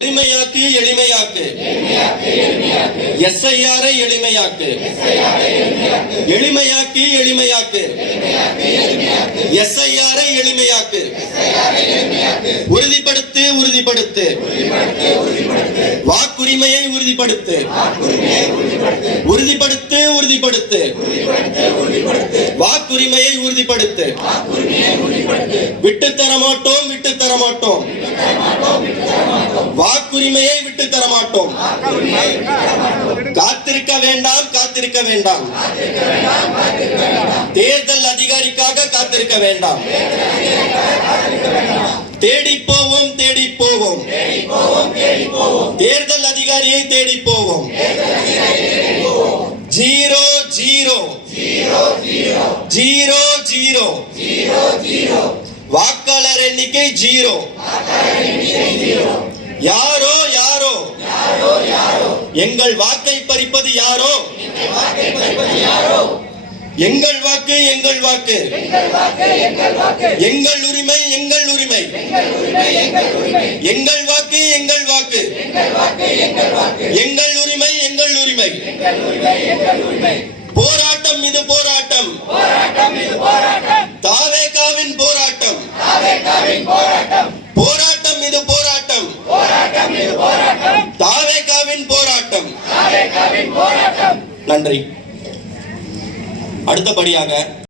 எளிமையாக்கு எளிமையாக்கு எஸ்ஐஆரை எளிமையாக்கு எளிமையாக்கு எளிமையாக்கு எஸ்ஐஆரை எளிமையாக்கு உறுதிப்படுத்து உறுதிப்படுத்து வாக்குரிமையை உறுதிப்படுத்து உறுதிப்படுத்து உறுதிப்படுத்து வாக்குரிமையை உறுதிப்படுத்து விட்டுத்தர மாட்டோம் விட்டுத்தர மாட்டோம் வாக்குரிமையை விட்டு தர மாட்டோம். காத்திருக்க வேண்டாம் காத்திருக்க வேண்டாம். தேர்தல் அதிகாரிக்காக காத்திருக்க வேண்டாம். தேடி போவோம் தேடி போவோம். தேர்தல் அதிகாரியை தேடி போவோம். ஜீரோ ஜீரோ ஜீரோ ஜீரோ வாக்காளர் எண்ணிக்கை ஜீரோ. யாரோ யாரோ எங்கள் வாக்கை பறிப்பது யாரோ. எங்கள் வாக்கு எங்கள் வாக்கு எங்கள் உரிமை எங்கள் உரிமை எங்கள் வாக்கு எங்கள் வாக்கு எங்கள் உரிமை எங்கள் உரிமை. போராட்டம் இது போராட்டம். தாவேகாவின் போராட்டம். போராட்டம் இது போராட்டம். தாவேகாவின் போராட்டம். நன்றி. அடுத்தபடியாக